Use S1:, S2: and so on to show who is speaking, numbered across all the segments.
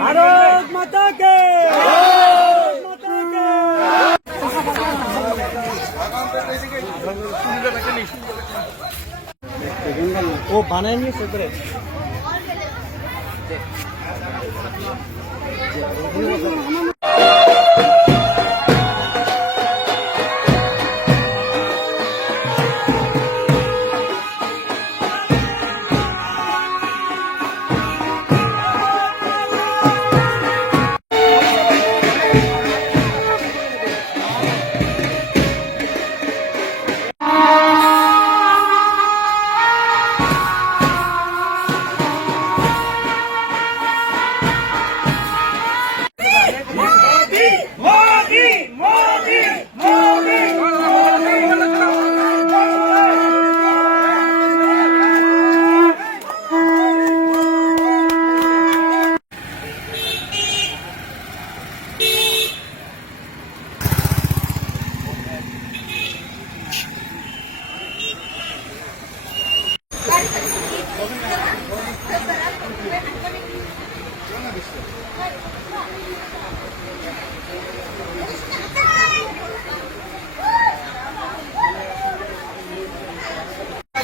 S1: ভারত মাতাকে ও বানায় নিয়েছে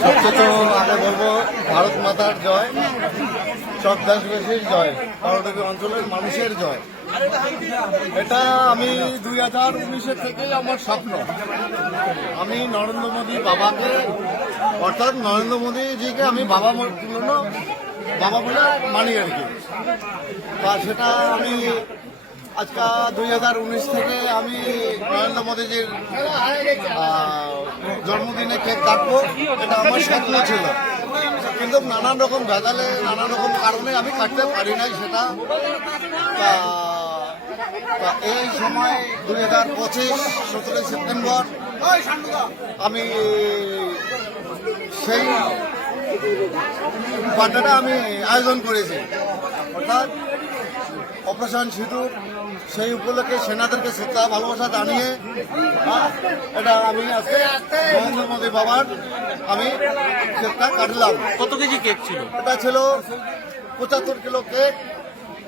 S2: সবচেয়ে আগে বলব, ভারত মাতার জয়, সব দেশবাসীর জয় পারদবী অঞ্চলের মানুষের জয়। এটা আমি দুই হাজার উনিশের থেকেই আমার স্বপ্ন। আমি নরেন্দ্র মোদী বাবাকে, অর্থাৎ নরেন্দ্র মোদীজিকে আমি বাবা বাবা বলে মানি আর কি। তা সেটা আমি আজকে দুই হাজার উনিশ থেকে আমি নরেন্দ্র মোদীজির জন্মদিনে কেক কাটবো, এটা আমার স্বপ্ন ছিল। কিন্তু নানান রকম ভেজালে, নানান রকম কারণে আমি কাটতে পারি নাই সেটা। এই সময় দুই হাজার পঁচিশ, সতেরোই সেপ্টেম্বর, আমি সেই বার্থডেটা আমি আয়োজন করেছি। অর্থাৎ অপারেশন সিঁদুর সেই উপলক্ষে সেনাদেরকে শ্রদ্ধা ভালোবাসা জানিয়ে এটা আমি আজকে নরেন্দ্র মোদী বাবার আমি কেকটা কাটলাম।
S3: কত কেজি কেক ছিল?
S2: এটা ছিল পঁচাত্তর কিলো কেক।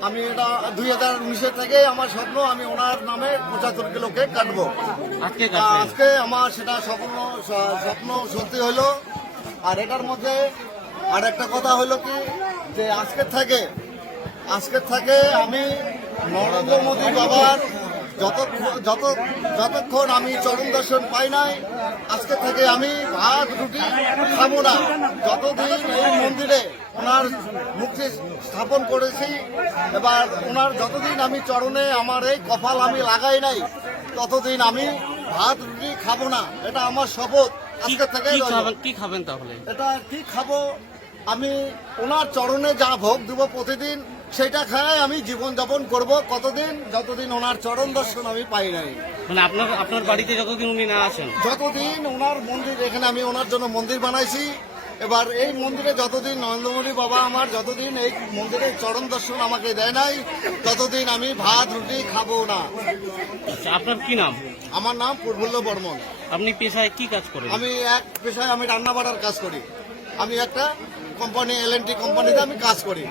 S2: আমি এটা দুই হাজার উনিশের থেকে আমার স্বপ্ন আমি ওনার নামে পঁচাত্তর কিলো কেক কাটবো।
S3: আজকে
S2: আজকে আমার সেটা স্বপ্ন স্বপ্ন সত্যি হলো আর এটার মধ্যে আর একটা কথা হলো কি যে আজকের থেকে আজকের থেকে আমি নরেন্দ্র মোদী বাবার যত যত যতক্ষণ আমি চরণ দর্শন পাই নাই আজকে থেকে আমি ভাত রুটি খাব না। যতদিন এই মন্দিরে ওনার মুক্তি স্থাপন করেছি এবার ওনার যতদিন আমি চরণে আমার এই কপাল আমি লাগাই নাই ততদিন আমি ভাত রুটি খাব না। এটা আমার শপথ। আজকে থেকে
S3: কি খাবেন তাহলে?
S2: এটা কি খাব? আমি ওনার চরণে যা ভোগ দেবো প্রতিদিন সেটা খায় আমি জীবন যাপন করব। কতদিন? যতদিন ওনার চরণ দর্শন আমি পাই নাই।
S3: মানে আপনার আপনার বাড়িতে যতদিন উনি না আসেন
S2: যতদিন ওনার মন্দির এখানে আমি ওনার জন্য মন্দির বানাইছি এবার এই মন্দিরে যতদিন নরেন্দ্র বাবা আমার যতদিন এই মন্দিরে চরণ দর্শন আমাকে দেয় নাই ততদিন আমি ভাত রুটি খাব না।
S3: আচ্ছা আপনার কি নাম?
S2: আমার নাম প্রফুল্ল বর্মন।
S3: আপনি পেশায় কি কাজ করেন?
S2: আমি এক পেশায় আমি রান্না বাড়ার কাজ করি। আমি একটা কোম্পানি এল কোম্পানিতে আমি কাজ করি।